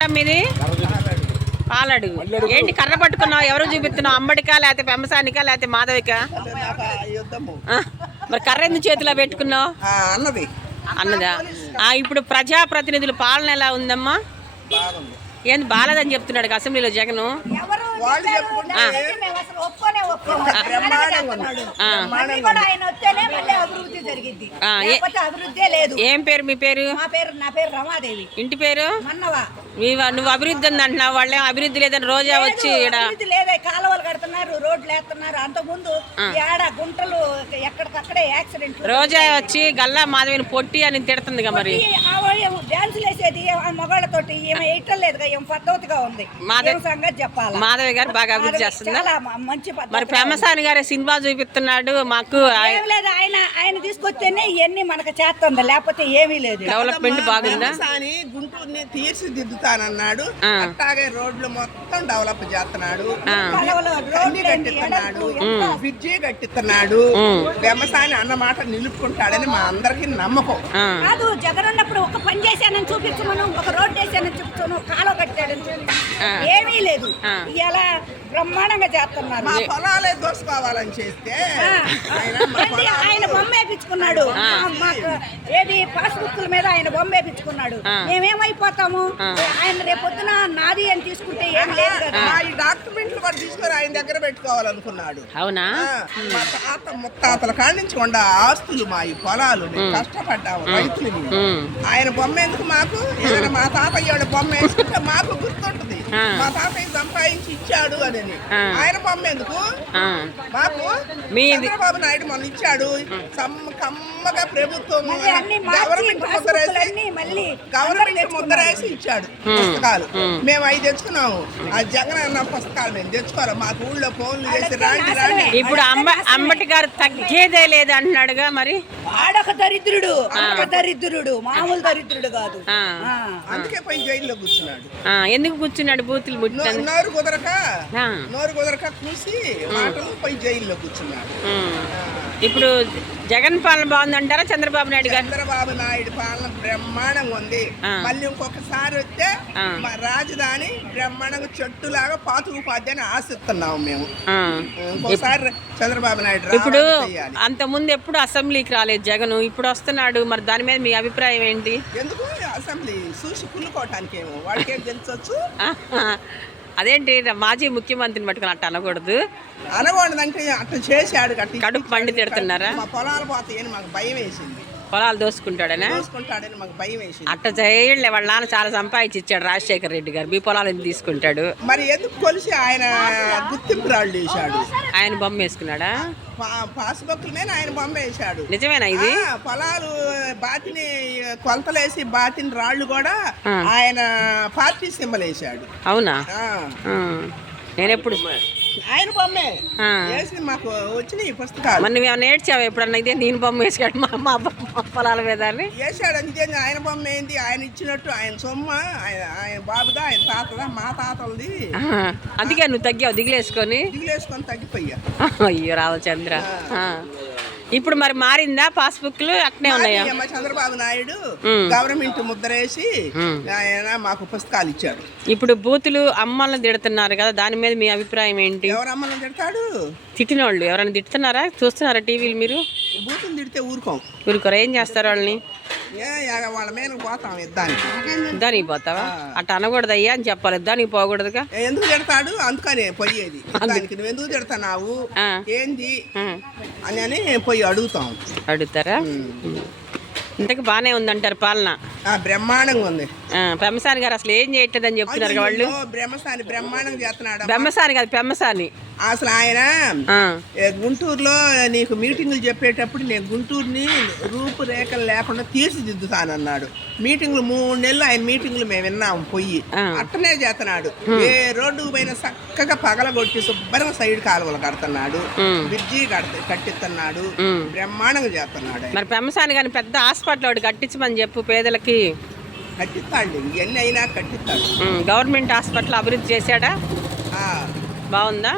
మీది పాలడు ఏంటి కర్ర పట్టుకున్నావు? ఎవరు చూపిస్తున్నావు? అంబడికా లేకపోతే పెంబసానికా లేకపోతే మాధవిక? మరి కర్ర ఎందుకు చేతిలో పెట్టుకున్నావు? అన్నదా? ఇప్పుడు ప్రజాప్రతినిధుల పాలన ఎలా ఉందమ్మా? ఏంది బాలేదని చెప్తున్నాడు అసెంబ్లీలో జగన్. ఏం పేరు మీ పేరు? నా పేరు రమాదేవి. ఇంటి పేరు? నువ్వు అభివృద్ధి ఉంది అంటున్నావు, వాళ్ళేం అభివృద్ధి లేదని రోజా వచ్చి లేదా కాలువలు కడుతున్నారు, రోడ్లు వేస్తున్నారు. అంతకుముందు ఏడ గుంటలు ఎక్కడికక్కడే యాక్సిడెంట్. రోజా వచ్చి గల్లా మాధవిని పొట్టి అని తిడుతుంది కదా. మరి డాన్సులు వేసేది మగాళ్ళతోటి ఏమో వేయటం లేదు, ఏం పద్ధతిగా ఉంది. సంగతి చెప్పాలి. మాధవి గారు బాగా అభివృద్ధి చేస్తుందా? మంచి మరి పెమ్మసాని గారు సినిమా చూపిస్తున్నాడు మాకు. లేదు, ఆయన తీసుకొస్తేనే ఇవన్నీ మనకు చేస్తుంది, లేకపోతే ఏమీ లేదు. డెవలప్మెంట్ బాగుందా? గుంటూరుని తీర్చిదిద్దుతానన్నాడు, అట్లాగే రోడ్లు మొత్తం డెవలప్ చేస్తున్నాడు, కట్టిస్తున్నాడు, బ్రిడ్జి కట్టిస్తున్నాడు. వ్యవసాయం అన్నమాట నిలుపుకుంటాడని మా అందరికి నమ్మకం. కాదు, జగన్ ఉన్నప్పుడు ఒక పని చేశానని చూపించమను, ఒక రోడ్డు వేసానని చెప్తాను, కాలువ కట్టాడని ఏమీ లేదు. ఇలా బ్రహ్మాండంగా చేస్తున్నారు. మా పొలాలే దోసుకోవాలని చేస్తే ఆయన బొమ్మ వేపించుకున్నాడు. ఏది పాస్బుక్ల మీద ఆయన బొమ్మ వేపించుకున్నాడు. మేమేమైపోతాము? ఆయన రేపొద్దున నాది అని తీసుకుంటే ఏం లేదు కదా. ఈ డాక్యుమెంట్లు కూడా తీసుకొని ఆయన దగ్గర పెట్టుకోవాలనుకున్నాడు. అవునా? మా తాత ముత్తాతల కాడి నుంచి ఉండ ఆస్తులు మా ఈ పొలాలు, కష్టపడ్డాము రైతులు. ఆయన బొమ్మ ఎందుకు మాకు? ఏదైనా మా తాతయ్య బొమ్మ వేసుకుంటే మాకు గుర్తుంటది, మా తాతయ్య సంపాదించి ఇచ్చాడు అని. ఆయన బొమ్మ ఎందుకు మాకు? చంద్రబాబు నాయుడు మనం ఇచ్చాడు, కమ్మగా ప్రభుత్వం గవర్నమెంట్ ముద్రేసి ఇచ్చాడు పుస్తకాలు. మేము అవి తెచ్చుకున్నాము. ఆ జగన్ అన్న పుస్తకాలు మేము తెచ్చుకోవాలి. మాకు ఊళ్ళో ఫోన్లు చేసి రాండి రాండి. ఇప్పుడు అంబటి గారు తగ్గేదే లేదు అంటున్నాడుగా. మరి ఆడొక దరిద్రుడు, దరిద్రుడు, మామూలు దరిద్రుడు కాదు. అందుకే పోయి జైల్లో కూర్చున్నాడు. ఎందుకు కూర్చున్నాడు? బూతులు నోరు కుదరక కూసి మాటలు పోయి జైల్లో కూర్చున్నాడు. ఇప్పుడు జగన్ పాలన బాగుందంటారా చంద్రబాబు నాయుడు గారు? చంద్రబాబు నాయుడు పాలన బ్రహ్మాండంగా ఉంది. మళ్ళీ ఇంకొకసారి వస్తే మా రాజధాని బ్రహ్మాండంగా చెట్టులాగా పాతుకుపోద్ది అని ఆశిస్తున్నాము మేము. ఇంకోసారి చంద్రబాబు నాయుడు ఇప్పుడు అంత ముందు ఎప్పుడు అసెంబ్లీకి రాలేదు జగన్, ఇప్పుడు వస్తున్నాడు. మరి దాని మీద మీ అభిప్రాయం ఏంటి? ఎందుకు అసెంబ్లీ చూసి కుళ్ళుకోవటానికి ఏమో వాడికేం తెలుసొచ్చు. అదేంటి మాజీ ముఖ్యమంత్రిని పట్టుకుని అట్ట అనకూడదు? అనకూడదంటే అట్లా చేశాడు. కడుపు పండి తిడుతున్నారా? మా పొలాలు పోతాయని మాకు భయం వేసింది. పొలాలు దోసుకుంటాడనే మాకు భయం వేసింది. అట్ట చేయలే, వాళ్ళ నాన్న చాలా సంపాదించి ఇచ్చాడు రాజశేఖర రెడ్డి గారు. మీ పొలాలు ఎందుకు తీసుకుంటాడు? మరి ఎందుకు కొలిసి ఆయన గుర్తింపు రాళ్ళు వేశాడు? ఆయన బొమ్మ వేసుకున్నాడా? పాస్బుక్ల మీద ఆయన బొమ్మ వేశాడు. నిజమేనా ఇది? పొలాలు బాతిని కొలతలేసి బాతిని రాళ్ళు కూడా ఆయన పార్టీ సింబల్ వేశాడు. అవునా? నేను ఎప్పుడు ఆయన బొమ్మే వేసి మాకు వచ్చినాయి పుస్తకాలు. మరి నువ్వేమన్నా నేర్చావు ఎప్పుడన్నా? ఇదే నేను బొమ్మ వేసాడు మా పొలాల మీద వేసాడు. అంతే, ఆయన బొమ్మ ఏంది? ఆయన ఇచ్చినట్టు ఆయన సొమ్మ, ఆయన బాబుదా, ఆయన తాతదా, మా తాతలది. అందుకే నువ్వు తగ్గావు, దిగులేసుకొని తగ్గిపోయా. అయ్యో రామచంద్ర. ఇప్పుడు మరి మారిందా? పాస్బుక్లు అట్నే ఉన్నాయా? చంద్రబాబు నాయుడు గవర్నమెంట్ ముద్రేసి ఆయన మాకు పుస్తకాలు ఇచ్చాడు. ఇప్పుడు బూతులు అమ్మల్ని తిడుతున్నారు కదా, దాని మీద మీ అభిప్రాయం ఏంటి? ఎవరు అమ్మల్ని తిడతాడు? తిట్టిన వాళ్ళు ఎవరైనా తిడుతున్నారా? చూస్తున్నారా టీవీలు మీరు? బూతులు తిడితే ఊరుకోరా? ఏం చేస్తారు వాళ్ళని? వాళ్ళ మీద పోతాం. దానికి పోతావా? అట్లా అనకూడదు అయ్యా అని చెప్పాలి. దానికి పోకూడదుగా. ఎందుకు తిడతాడు? అందుకనే పోయేది. నువ్వు ఎందుకు తిడతావు ఏంది అని పోయి అడుగుతారా? ఇంతకు బానే ఉందంటారు పాలన? బ్రహ్మాండంగా ఉంది. పెమ్మసాని గారు అసలు ఏం చేయట్లేదని చెప్తున్నారు వాళ్ళు. బ్రహ్మాండంగా చేస్తున్నాడు. బెమ్మసాని కాదు, పెమ్మసాని. అసలు ఆయన గుంటూరులో నీకు మీటింగులు చెప్పేటప్పుడు నేను గుంటూరుని రూపురేఖలు లేకుండా తీర్చిదిద్దుతానన్నాడు. మీటింగులు 3 నెలలు ఆయన మీటింగులు మేము విన్నాము పోయి. అట్టనే చేస్తున్నాడు. ఏ రోడ్డుకు పైన చక్కగా పగలగొట్టి శుభ్రంగా సైడ్ కాలువలు కడుతున్నాడు, బ్రిడ్జి కట్టిస్తున్నాడు, బ్రహ్మాండంగా చేస్తున్నాడు. మరి పెమ్మసాని కానీ పెద్ద హాస్పిటల్ ఒకటి కట్టించమని చెప్పు పేదలకి. కట్టిస్తాడు, ఇవన్నీ అయినా కట్టిస్తాడు. గవర్నమెంట్ హాస్పిటల్ అభివృద్ధి చేశాడా? బాగుందా?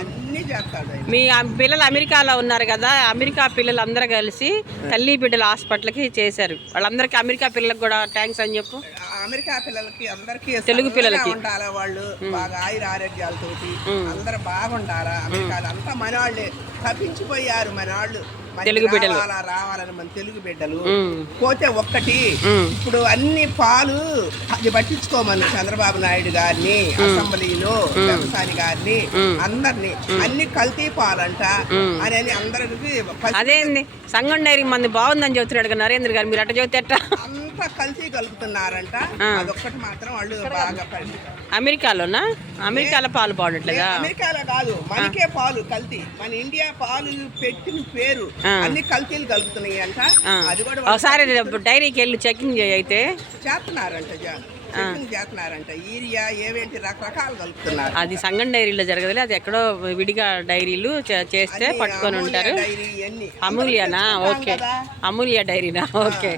అన్ని చేస్తాడు. మీ పిల్లలు అమెరికాలో ఉన్నారు కదా, అమెరికా పిల్లలు అందరూ కలిసి తల్లి బిడ్డల హాస్పిటల్కి చేశారు. వాళ్ళందరికీ అమెరికా పిల్లలకు కూడా థ్యాంక్స్ అని చెప్పు. అమెరికా పిల్లలకి అందరికి తెలుగు పిల్లలకి. ఉండాలా, వాళ్ళు బాగా ఆయుర ఆరోగ్యాలతోటి అందరు బాగుండాలా. అమెరికాలో అంతా మనవాళ్ళే తప్పించిపోయారు, మనవాళ్ళు తెలుగు బిడ్డలు రావాలని మన తెలుగు బిడ్డలు. పోతే ఒక్కటి ఇప్పుడు అన్ని పాలు అది పట్టించుకోమని చంద్రబాబు నాయుడు గారిని, అసెంబ్లీలో వ్యవసాయ గారిని, అందరినీ అన్ని కల్తీ పాలంట అని అందరికి. అదేంది సంగం డైరీ మంది బాగుందని చెబుతున్నాడు కదా నరేంద్ర గారు, మీరు అట్ట చెబుతేట అంతా కల్తీ కలుపుతున్నారంట. అదొక్కటి మాత్రం వాళ్ళు బాగా అమెరికాలోనా? అమెరికాలో పాలు బాగుండట్లేదా? అమెరికాలో కాదు, మనకే పాలు కల్తీ. మన ఇండియా పాలు పెట్టిన పేరు అన్ని కల్తీలు కలుపుతున్నాయి అంట. అది కూడా ఒకసారి డైరీకి వెళ్ళి చెకింగ్ అయితే చేస్తున్నారంట, చేస్తున్నారంట. యూరియా ఏవేంటి రకరకాలు కలుపుతున్నారు. అది సంగం డైరీలో జరగదులే, అది ఎక్కడో విడిగా డైరీలు చేస్తే పట్టుకొని ఉంటారు. అమూల్యనా? ఓకే, అమూల్య డైరీనా? ఓకే.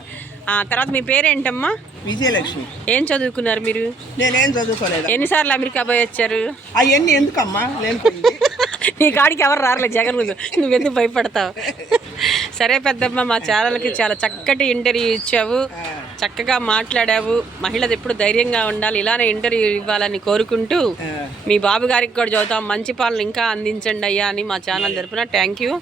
తర్వాత మీ పేరేంటమ్మా? విజయలక్ష్మి. ఏం చదువుకున్నారు మీరు? నేనేం చదువుకోలేదు. ఎన్నిసార్లు అమెరికా పోయి వచ్చారు? అవన్నీ ఎందుకమ్మా, నీ కాడికి ఎవరు రారలేదు జగన్, నువ్వెందుకు భయపడతావు? సరే పెద్దమ్మ, మా ఛానల్కి చాలా చక్కటి ఇంటర్వ్యూ ఇచ్చావు, చక్కగా మాట్లాడావు. మహిళలు ఎప్పుడు ధైర్యంగా ఉండాలి, ఇలానే ఇంటర్వ్యూ ఇవ్వాలని కోరుకుంటూ మీ బాబు గారికి కూడా చదువుతాం, మంచి పాలన ఇంకా అందించండి అయ్యా అని మా ఛానల్ తరపున థ్యాంక్ యూ.